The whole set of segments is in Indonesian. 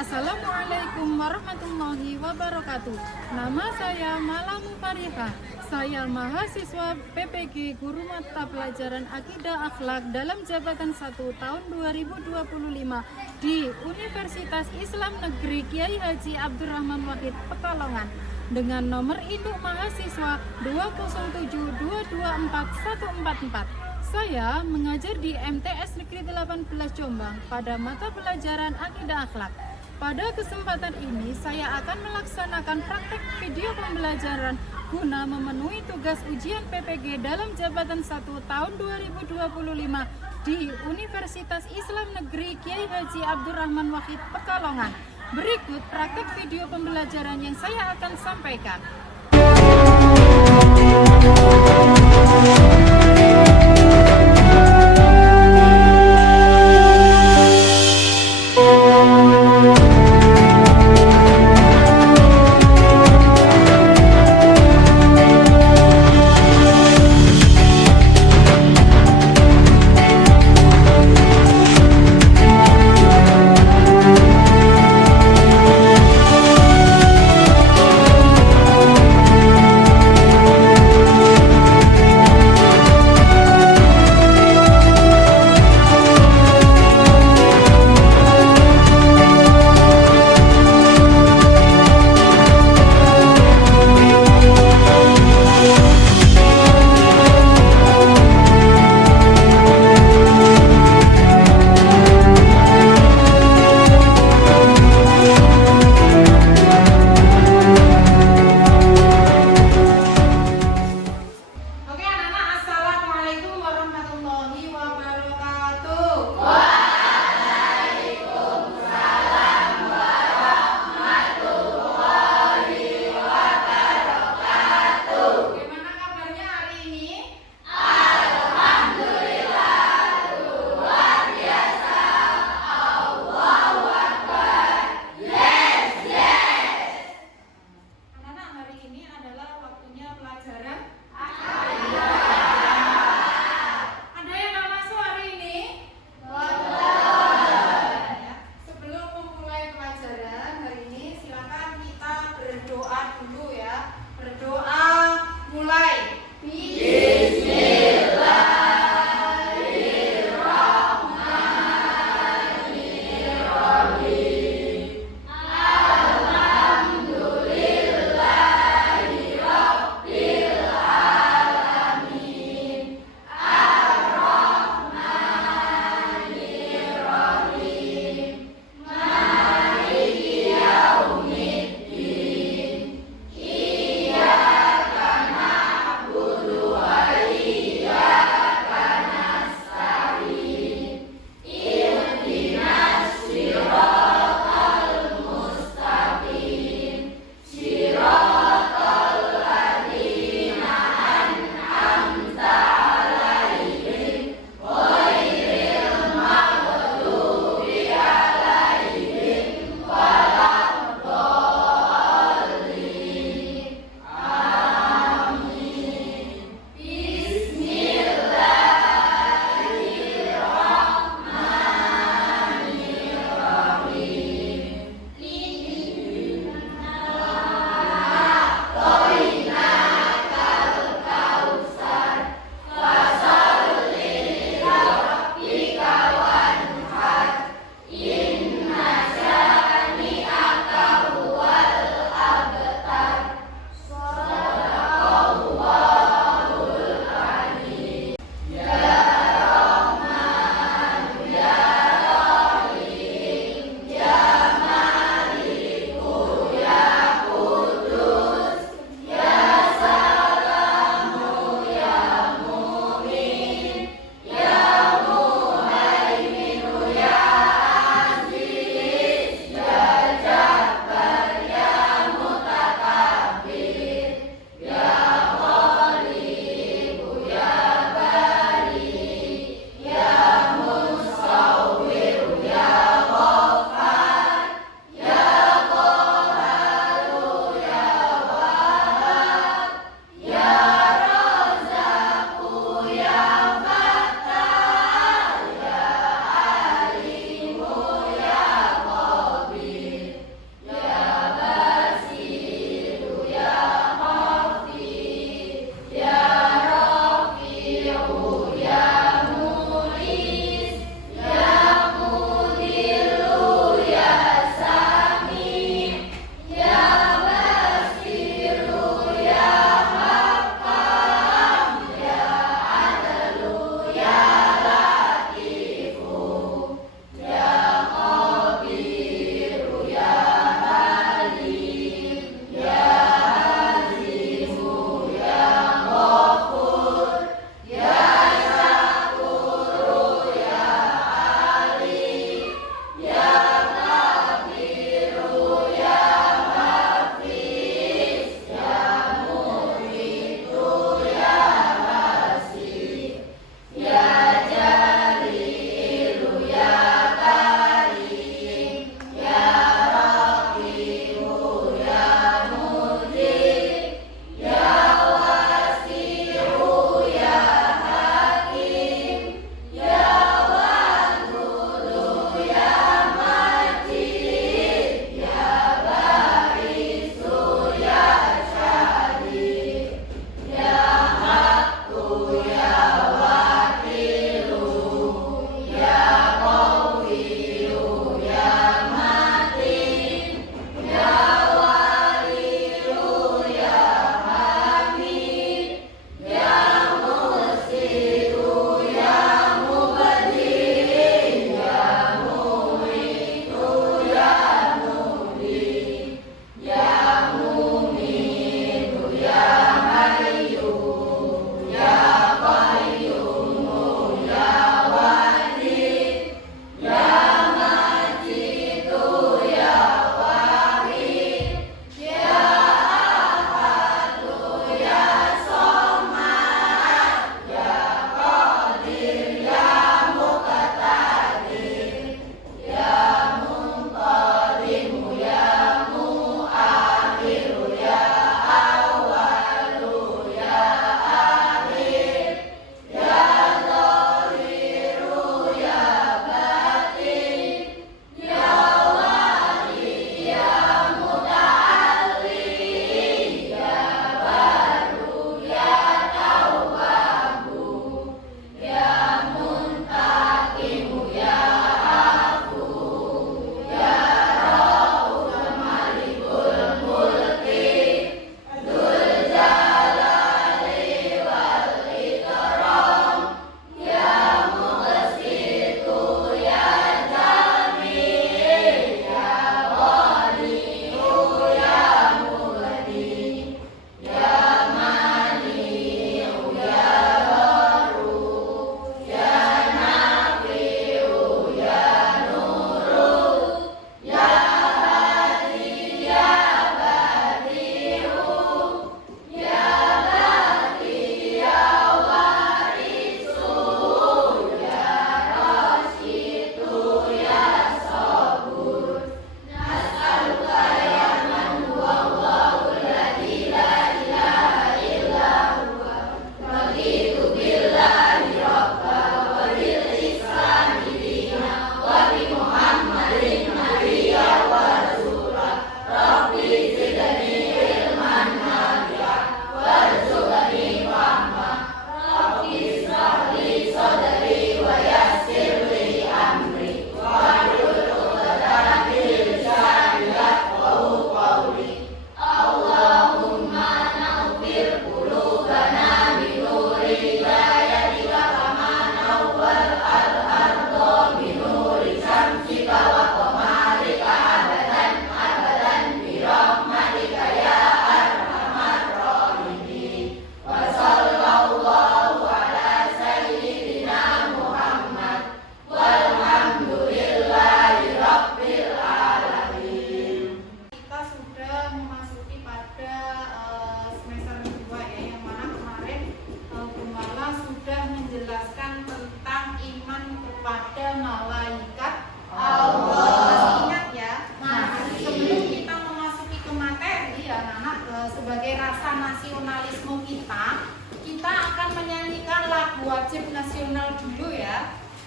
Assalamualaikum warahmatullahi wabarakatuh. Nama saya Malamu Farihah. Saya mahasiswa PPG Guru Mata Pelajaran Akidah Akhlak dalam jabatan 1 tahun 2025 di Universitas Islam Negeri Kiai Haji Abdurrahman Wahid Pekalongan dengan nomor induk mahasiswa 207224144. Saya mengajar di MTS Negeri 18 Jombang pada mata pelajaran Akidah Akhlak. Pada kesempatan ini, saya akan melaksanakan praktek video pembelajaran guna memenuhi tugas ujian PPG dalam jabatan 1 tahun 2025 di Universitas Islam Negeri Kiai Haji Abdurrahman Wahid Pekalongan. Berikut praktek video pembelajaran yang saya akan sampaikan.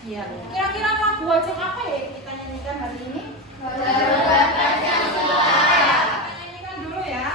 Iya. Kira-kira lagu wajib apa ya kita nyanyikan hari ini? Kita nyanyikan dulu ya.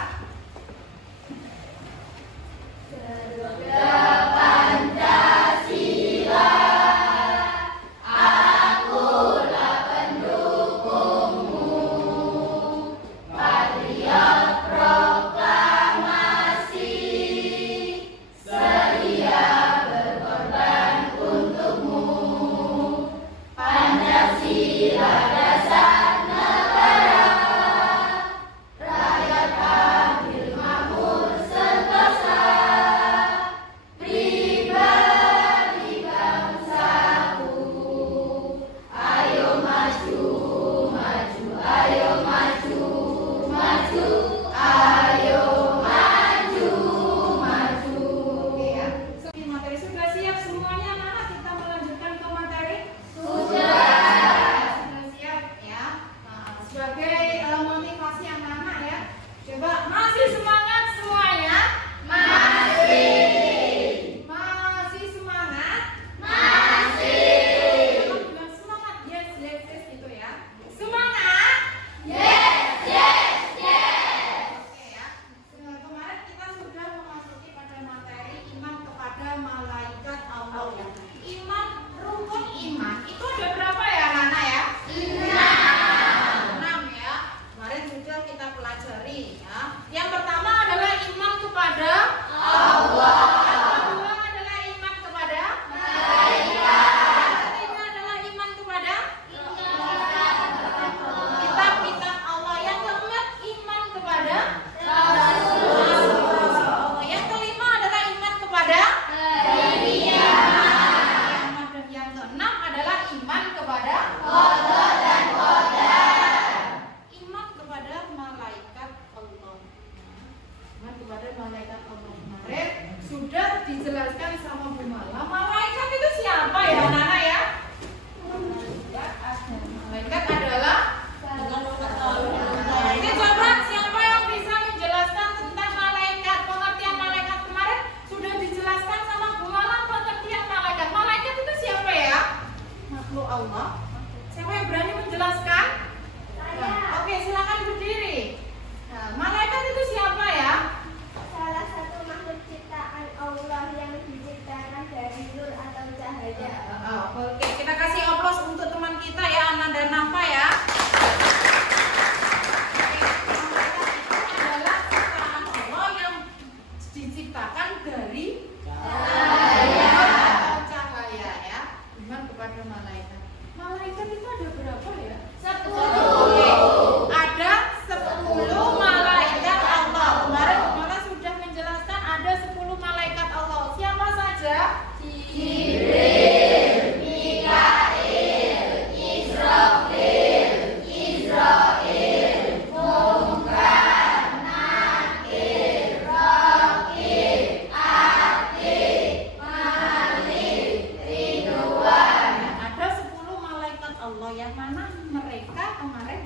Allah yang mana mereka kemarin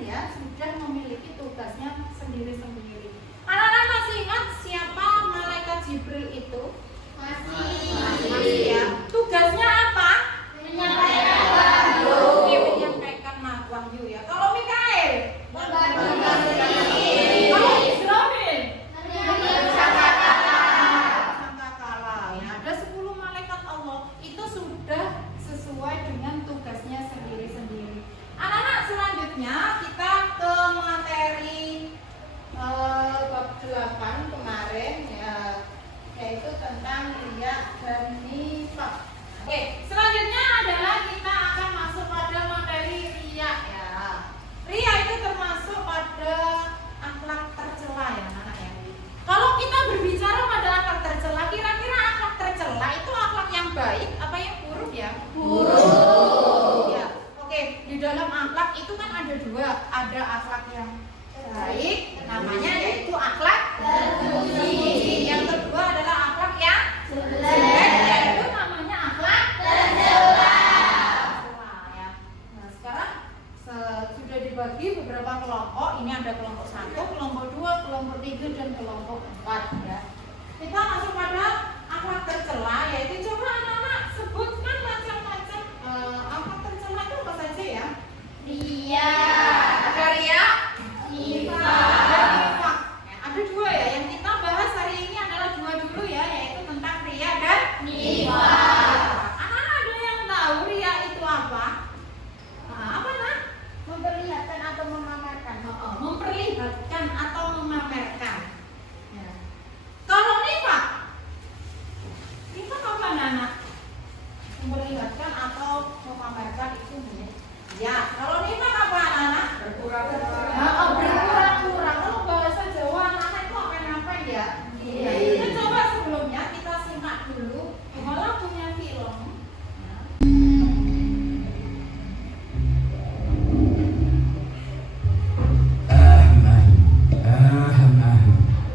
menunjukkan atau memamerkan itu nih. Ya, kalau nifak apa anak-anak? Berpura-pura. Nah, berpura-pura. Kalau bahasa Jawa anak-anak itu apa ya? Iya. Kita coba sebelumnya kita simak dulu lagunya film.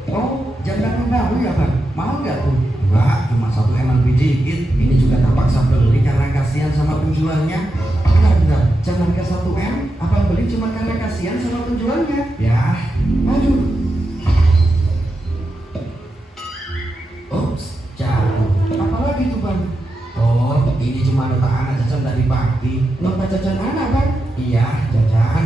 Oh, jangan baru ya Bang? Mau nggak tuh? Enggak, cuma 1 M lebih dikit. Ini juga terpaksa beli karena kasihan sama penjualnya. Bentar, jangan ke 1 M. Abang beli cuma karena kasihan sama penjualnya. Ya, aduh. Ups, jatuh. Apalagi tuh Bang? Oh, ini cuma nota anak jajan dari pagi. Nota jajan anak Bang? Iya, jajan.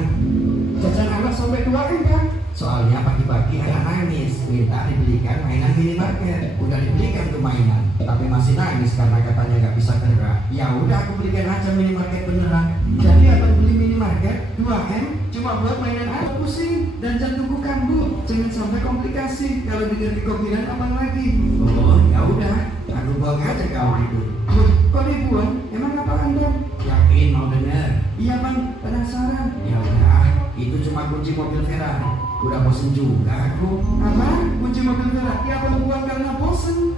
Jajan anak sampai 2 M Bang. Soalnya pagi-pagi anak nangis, minta dibelikan mainan minimarket. Udah dibelikan tuh mainan, tapi masih nangis karena katanya nggak bisa gerak. Ya udah aku belikan aja minimarket beneran. Jadi abang beli minimarket 2 M cuma buat mainan anak pusing dan jantung kambuh. Jangan sampai komplikasi kalau dengar kekokiran abang lagi. Oh ya udah, aku buang aja kau itu. Loh, kok dibuang? Emang apaan Bang? Yakin mau denger? Iya Bang, penasaran. Ya udah, itu cuma kunci mobil Ferrari. Udah bosen juga aku. Apa? Kunci mobil Ferrari ya abang buang karena bosen.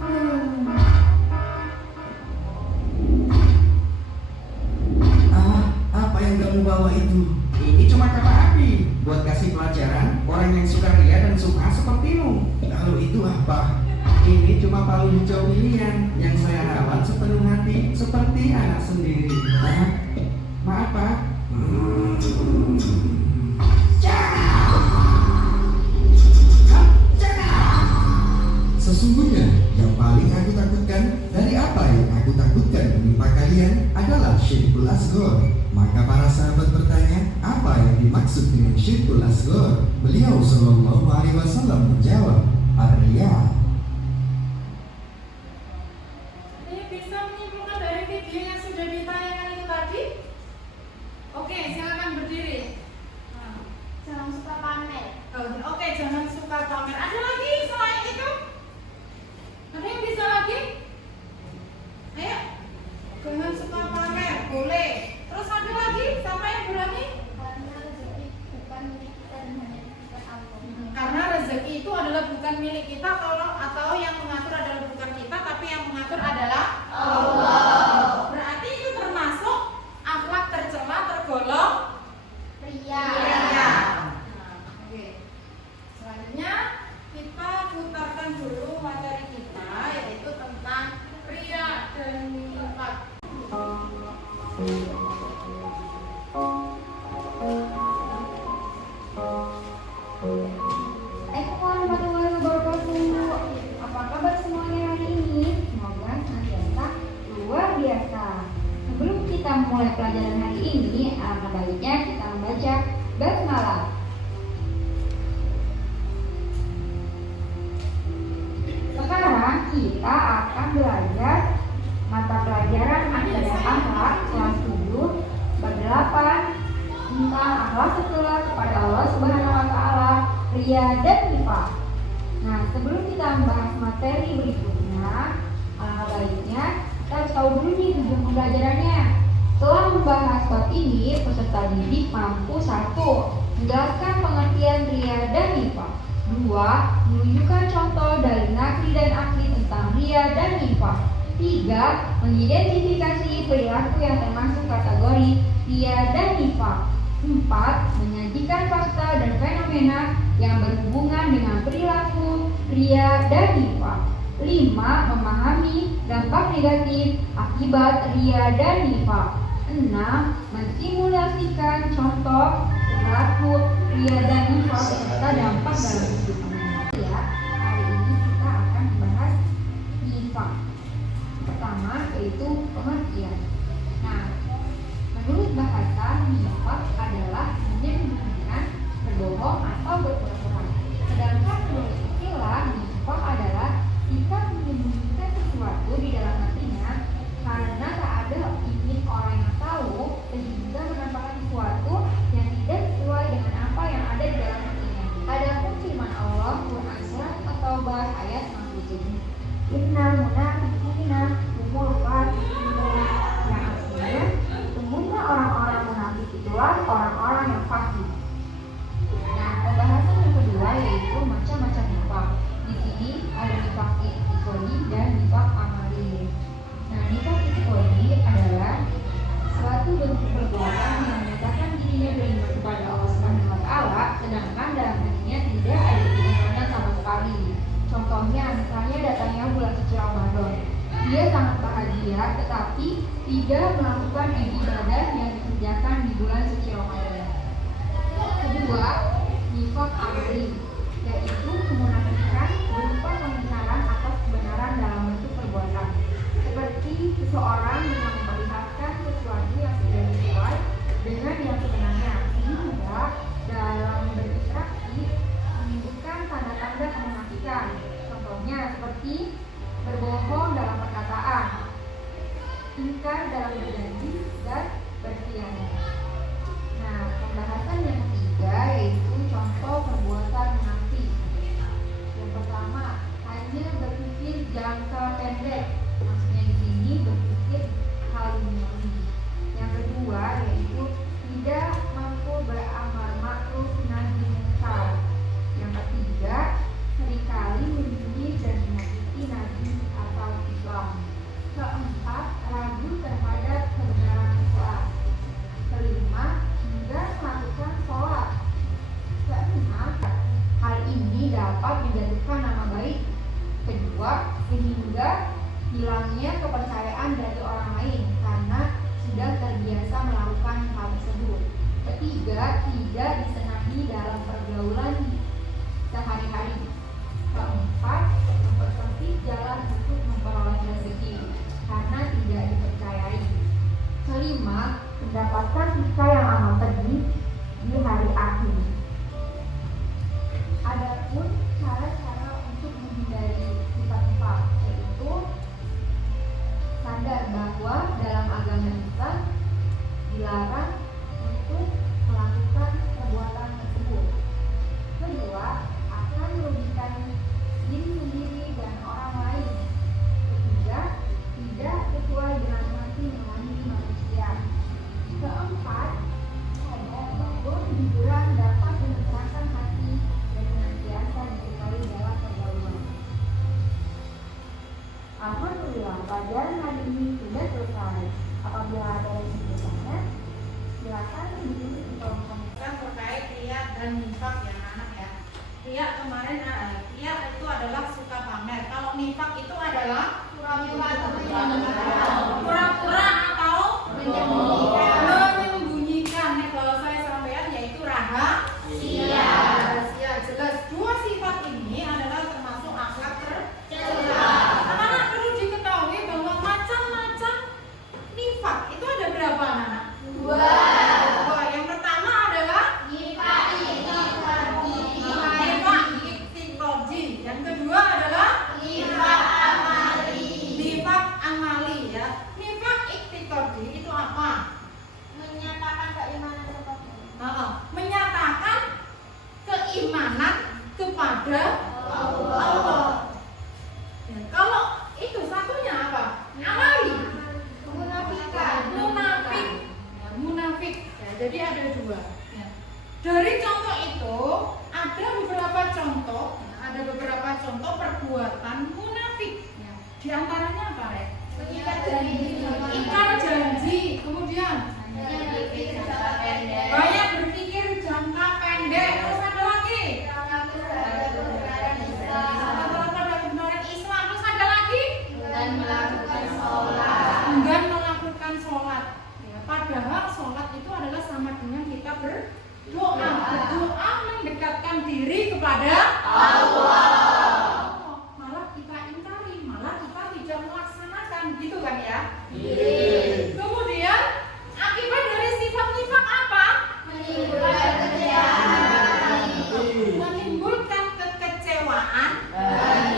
Apa yang kamu bawa itu? Ini cuma kata api buat kasih pelajaran orang yang suka ria dan suka sepertimu. Lalu itu apa? Ini cuma palu hijau pilihan yang saya rawat sepenuh hati seperti anak sendiri. Maaf Pak. Sesungguhnya yang paling aku takutkan dari apa yang aku takutkan menimpa kalian adalah syirkul asghar. Maka para sahabat bertanya, apa yang dimaksud dengan syirkul asghar? Beliau sallallahu alaihi wasallam menjawab, ar-riya. Ini bisa menyimpulkan dari video yang sudah ditayangkan itu tadi? Oke, silakan berdiri. Jangan suka pamer. Oke, jangan suka pamer. Ada lagi selain itu? Ada yang bisa lagi? Ayo. Jangan suka pamer, boleh. Terus ada lagi? Siapa yang berani? Karena rezeki bukan milik kita dan hanya diberikan Allah. Karena rezeki itu adalah bukan milik kita atau yang mengatur adalah bukan kita, tapi yang mengatur adalah Allah. Berarti itu termasuk akhlak tercela, tergolong Ria. Nah, oke. Selanjutnya kita putarkan dulu materi kita, yaitu tentang ria dan nifaq. Assalamualaikum warahmatullahi wabarakatuh. Apa kabar semuanya hari ini? Semoga senantiasa luar biasa. Sebelum kita mulai pelajaran hari ini, alangkah baiknya kita membaca basmalah. Sekarang kita akan belajar mata pelajaran akidah akhlak kelas 7 bab 8 tentang akhlak tercela kepada Allah Subhanahu wa taala, ria dan nifaq. Nah, sebelum kita membahas materi berikutnya, alangkah baiknya kita harus tahu dulu nih tujuan pembelajarannya. Setelah membahas bab ini, peserta didik mampu 1. Menjelaskan pengertian ria dan nifaq. 2. Menunjukkan contoh dari nakli dan akli tentang ria dan nifaq. 3. Mengidentifikasi perilaku yang termasuk kategori ria dan nifaq. 4. Menyajikan fakta dan fenomena yang berhubungan dengan perilaku ria dan nifaq. 5. Memahami dampak negatif akibat ria dan nifaq. 6. Mensimulasikan contoh perilaku ria dan nifaq serta dampak dalam kehidupan manusia. Hari ini kita akan membahas nifaq. Pertama yaitu pengertian. Nah, menurut bahasa, nifaq adalah menyembunyikan, berbohong atau berpura-pura. Sedangkan menurut istilah, nifaq adalah sikap menyembunyikan sesuatu di dalam hatinya karena tak ada ingin orang yang tahu, sehingga menampakkan sesuatu yang tidak sesuai dengan apa yang ada di dalam hatinya. Adapun firman Allah Quran Surat At-Taubah ayat 67. Innal munafiqina humul fasiqun. Yang artinya tidak melakukan ibadah yang dikerjakan di bulan suci Ramadan. Kedua, nifaq amali, yaitu kemunafikan berupa pengingkaran atas kebenaran dalam bentuk perbuatan, seperti seseorang yang memperlihatkan sesuatu yang tidak sesuai dengan yang sebenarnya, sehingga dalam berinteraksi menimbulkan tanda-tanda kemunafikan. Contohnya seperti berbohong dalam perkataan, ingkar dalam berjanji, dan berkhianat. Nah, pembahasan yang ketiga yaitu contoh perbuatan munafik. Yang pertama, hanya berpikir jangka pendek. Maksudnya di sini berpikir hal duniawi. Yang kedua yaitu tidak mampu beramal makruf nahi munkar. Yang ketiga, seringkali memilih dan menyakiti Nabi atau Islam. Keempat, ragu terhadap kebenaran Islam. Kelima, enggan melakukan sholat. Keenam, hal ini dapat menjatuhkan nama baik. Kedua, sehingga hilangnya kepercayaan dari orang lain karena sudah terbiasa melakukan hal tersebut. Ketiga, tidak disenangi dalam pergaulan sehari-hari. Keempat, mempersempit jalan untuk memperoleh rezeki karena tidak dipercayai. Kelima, mendapatkan siksa yang amat pedih di hari akhir. Adapun cara-cara untuk menghindari sifat-sifat, yaitu sadar bahwa dalam agama Islam dilarang untuk melakukan perbuatan tersebut. Kedua, akan merugikan diri sendiri dan orang lain. Ketiga, tidak sesuai dengan hati nurani manusia. Keempat, sadar bahwa hiburan dapat menenangkan hati dan senantiasa diketahui dalam pergaulan. Alhamdulillah, pelajaran hari ini sudah selesai. Apabila ada yang ingin bertanya, silakan ditulis di kolom komentar. Terkait riya dan nifaq ya anak ya. Riya kemarin riya itu adalah suka pamer. Kalau nifaq itu adalah pura-pura atau menyembunyikan. Nek kalau saya sampaikan yaitu rahasia. Jelas dua sifat ini adalah termasuk akhlak tercela. Anak-anak perlu diketahui bahwa macam-macam nifaq itu ada berapa anak? Dua. Yang pertama adalah nifaq iqtiqadi. Yang kedua adalah nifaq amali ya. Nifaq iqtiqadi itu apa? Menyatakan keimanan kepada Menyatakan keimanan kepada Allah. Ya, kalau itu satunya apa? Amali. Munafik. Ya, jadi ada dua. Ya. Dari contoh itu ada beberapa contoh perbuatan munafik. Ya. Di antaranya apa, Rek? Ingkar janji, kemudian banyak berpikir jangka pendek. Terus ada lagi kebenaran Islam. Terus ada lagi enggan melakukan sholat. Ya, padahal sholat itu adalah sama dengan kita berdoa. Berdoa mendekatkan diri kepada Allah. Malah kita ingkari, malah kita tidak melaksanakan, gitu kan ya? Kemudian akibat dari sifat nifaq apa? Menimbulkan kekecewaan.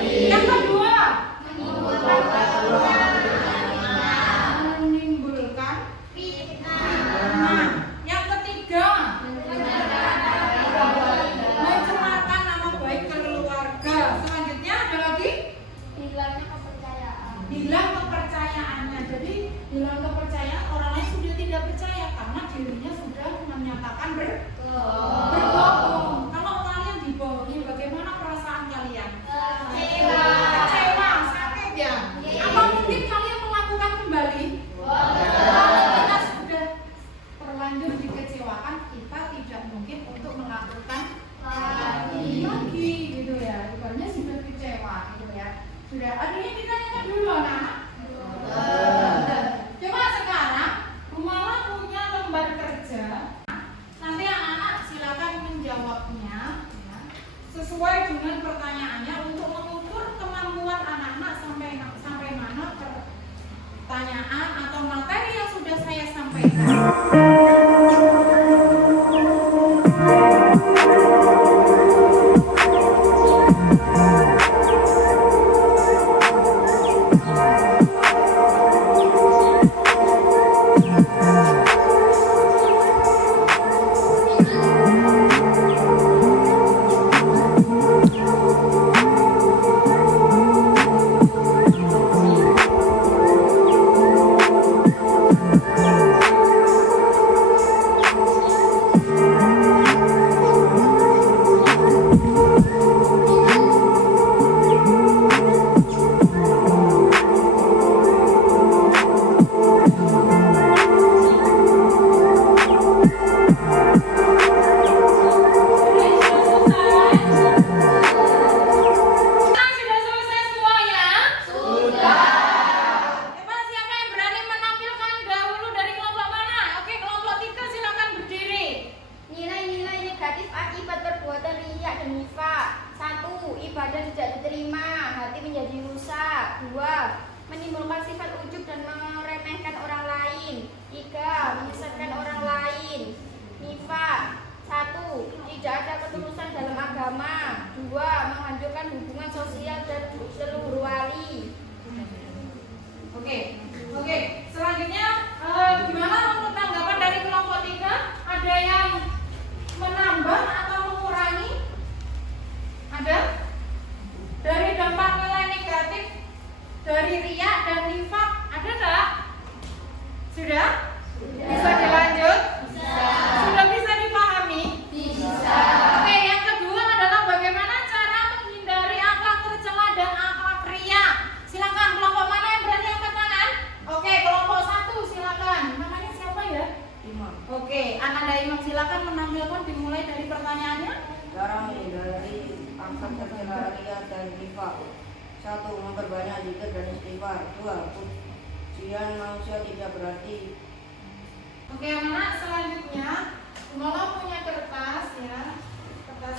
Yang kedua, menimbulkan fitnah. Yang ketiga, mencemarkan nama baik keluarga. Selanjutnya ada lagi hilang kepercayaannya. Jadi hilang kepercayaan, orang lain sudah tidak percaya karena dirinya sudah menyatakan berbohong. Kalau kalian dibohongi, bagaimana perasaan kalian? Kecewa, sakit ya? Apa mungkin kalian melakukan kembali? Kalau kita sudah terlanjur dikecewakan, kita tidak mungkin untuk melakukan lagi gitu ya. Ibaratnya sudah kecewa gitu ya. Sudah, aduh ini kita nyanyi dulu anak. Coba sekarang Anda Imam silakan menampilkan dimulai dari pertanyaannya. Cara menghindari akhlak tercela ria dan nifaq. 1. Memperbanyak zikir dan istighfar. 2. Pujian manusia tidak berarti. Oke anak, selanjutnya kalau punya kertas ya, kertas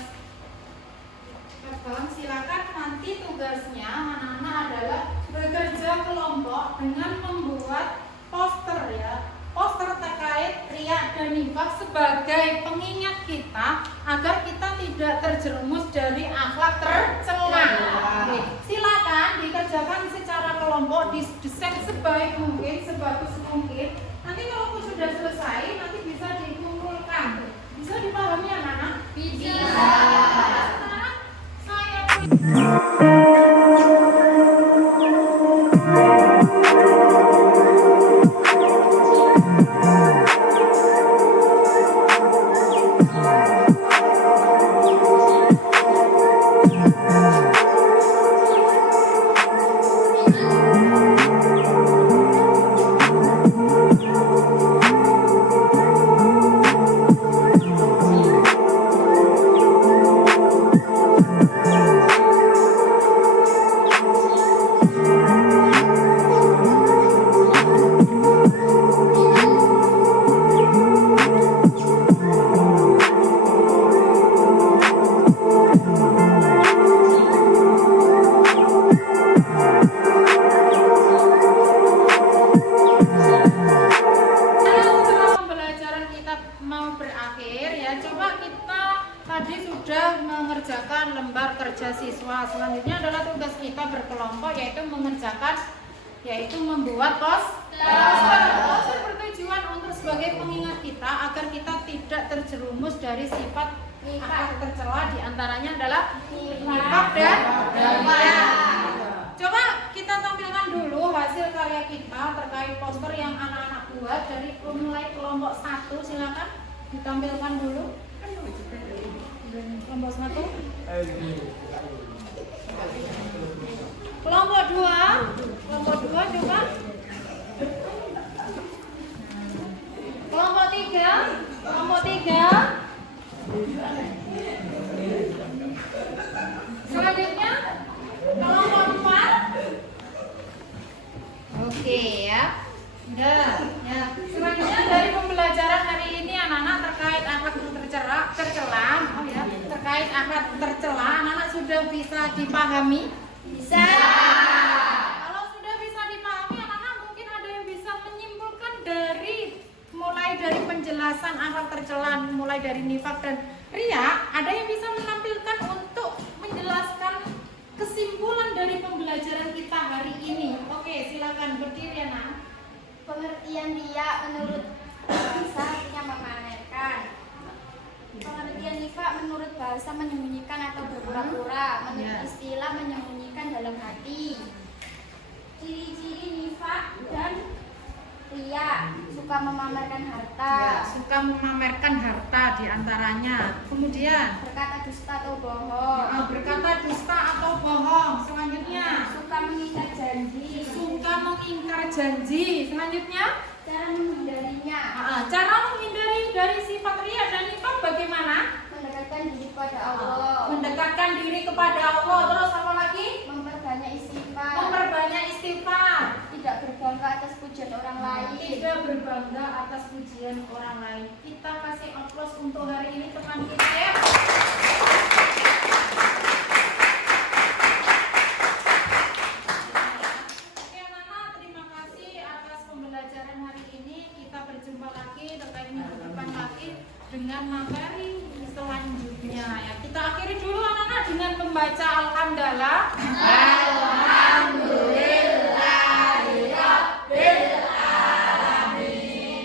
silakan nanti tugasnya anak-anak adalah bekerja kelompok dengan membuat poster ya, poster terkait riya dan nifaq sebagai pengingat kita agar kita tidak terjerumus dari akhlak tercela. Oke, silakan dikerjakan secara kelompok, didesain sebaik mungkin, sebagus mungkin. Nanti kalau sudah selesai, nanti bisa dikumpulkan. Bisa dipahami anak-anak? Bisa. Sekarang saya mengerjakan lembar kerja siswa. Selanjutnya adalah tugas kita berkelompok, yaitu membuat poster bertujuan untuk sebagai pengingat kita agar kita tidak terjerumus dari sifat akhlak tercela, diantaranya adalah nifaq dan riya. Coba kita tampilkan dulu hasil karya kita terkait poster yang anak-anak buat dari mulai kelompok 1. Silakan ditampilkan dulu. Kelompok 1, kelompok 2 coba, kelompok 3, selanjutnya kelompok 4. Oke ya, udah ya. Selanjutnya dari pembelajaran hari ini anak-anak terkait akhlak tercela, terkait akhlak tercela, anak-anak sudah bisa dipahami? Bisa. Kalau sudah bisa dipahami, anak-anak mungkin ada yang bisa menyimpulkan mulai dari penjelasan akhlak tercela, mulai dari nifaq dan riya, ada yang bisa menampilkan untuk menjelaskan kesimpulan dari pembelajaran kita hari ini. Oke, silakan berdiri anak. Pengertian riya menurut bahasa artinya memamerkan. Pengertian nifaq menurut bahasa menyembunyikan atau berpura-pura. Menurut istilah menyembunyikan dalam hati. Ciri-ciri nifaq dan riya: suka memamerkan harta, Suka memamerkan harta diantaranya. Kemudian berkata dusta atau bohong, berkata dusta atau bohong. Selanjutnya suka mengingkar janji, suka mengingkar janji. Selanjutnya cara menghindarinya, cara menghindari dari sifat riya dan nifaq bagaimana? mendekatkan diri kepada Allah, Mendekatkan diri kepada Allah. Terus apa lagi? memperbanyak istighfar, Memperbanyak istighfar. tidak berbangga atas pujian orang lain. Tidak berbangga atas pujian orang lain. Kita kasih aplaus untuk hari ini teman kita ya. Oke anak-anak, terima kasih atas pembelajaran hari ini. Kita berjumpa lagi terkait minggu depan lagi dengan materi selanjutnya ya. Kita akhiri dulu anak-anak dengan membaca alhamdulillah.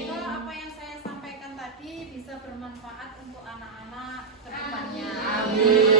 Semoga apa yang saya sampaikan tadi bisa bermanfaat untuk anak-anak ke depannya. Amin.